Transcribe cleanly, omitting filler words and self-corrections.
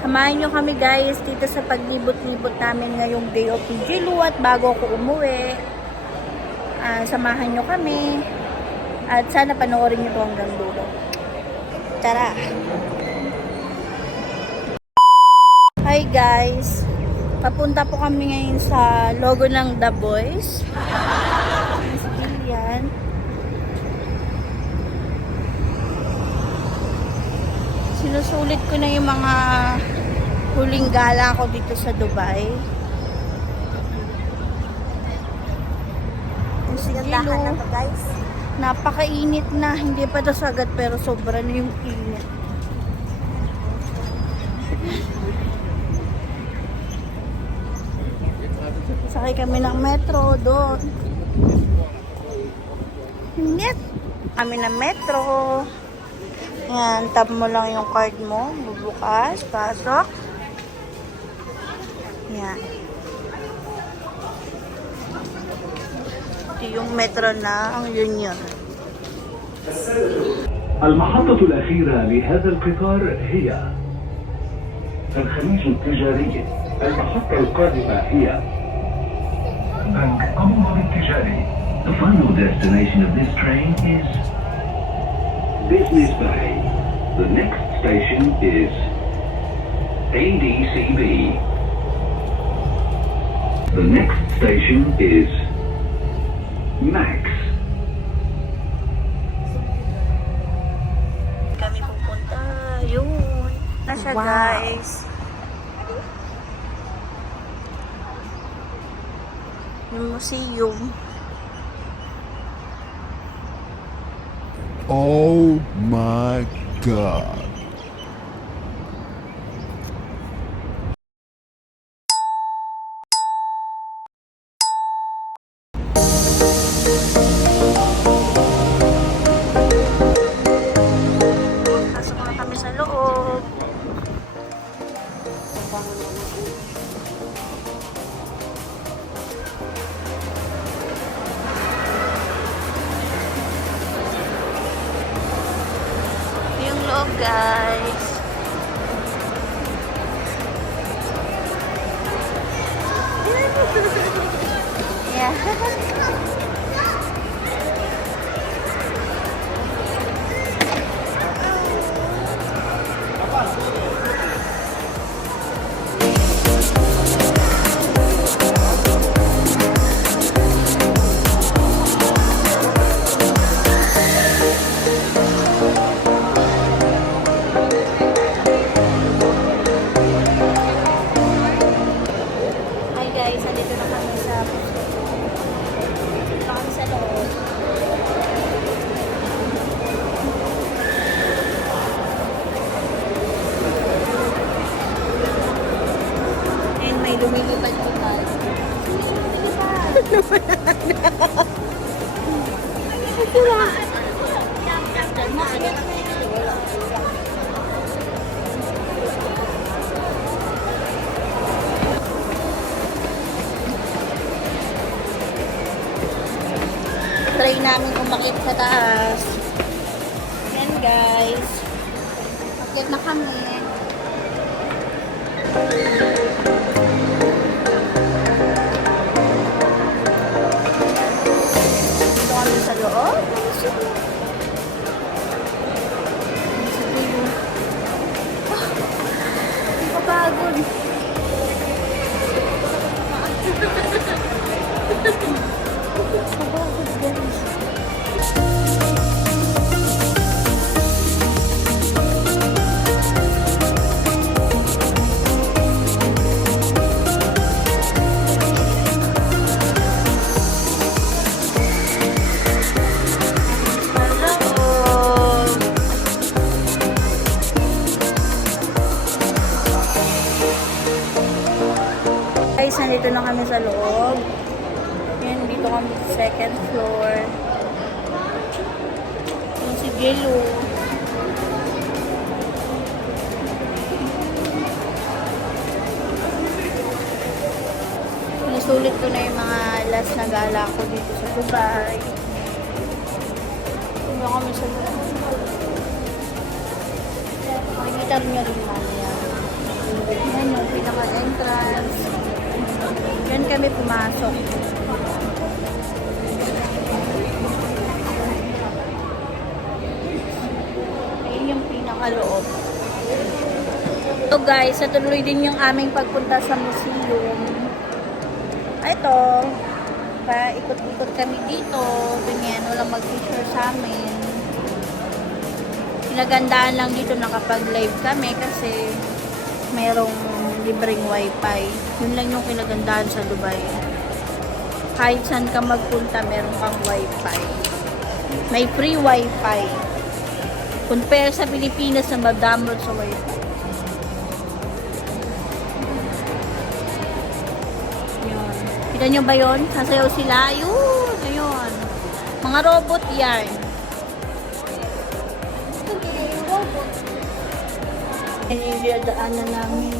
Samahan nyo kami guys dito sa paglibot-libot namin ngayong day of Pijilu at bago ako umuwi. Samahan nyo kami. At sana panoorin nyo to hanggang dulo. Tara! Hi guys! Papunta po kami ngayon sa logo ng The Boys. Yan. Sinusulit ko na yung mga huling gala ko dito sa Dubai. Sigilo, guys. napakainit na. Hindi pa ito sagad pero sobra na yung init. Sakay kami ng metro doon. Init. Kami ng metro. Yan, tap mo lang yung card mo. Bubukas, pasok. Yan. Ito yung metro na ang Union. المحطة الأخيرة لهذا القطار هي الخليج التجاري. المحطة القادمة هي بنك أبو ظبي التجاري. The final destination of this train is Business Bay. The next station is ADCB. The next station is Max. Kami pupunta. Yun. Nasa Wow. guys. Yung museum. Oh my God. Pasok na kami sa loob. Yung loob, guys. Yeah. Hi guys, andito na kami sa loob. And may lumilipad po tayo. Try namin umakit sa taas. Yan guys. Akit na kami. Dito kami sa loob. Kapagod. Kapagod guys. Guys, nandito na kami sa loob. Yan, dito kami sa second floor. Yung si Gelo. Nasulit ko na yung mga last na gala ko dito sa Dubai. Dito kami sa loob. Makikita rin nyo rin mamaya. entrance. Yan kami pumasok. Ayun yung pinakaloob. So guys, natuloy din yung aming pagpunta sa museum. Ito, paikot-ikot kami dito. Ganyan, walang mag-picture sa amin. Pinagandaan lang dito nakapag-live kami kasi merong libreng wifi. Yun lang yung pinagandaan sa Dubai. Kahit saan ka magpunta, meron kang wifi. May free wifi. Compare sa Pilipinas na madamot sa wifi. Yun. Kita nyo ba yun? Sasayaw sila. Yun. Ayun. Mga robot yan. Iniliyadaan na namin.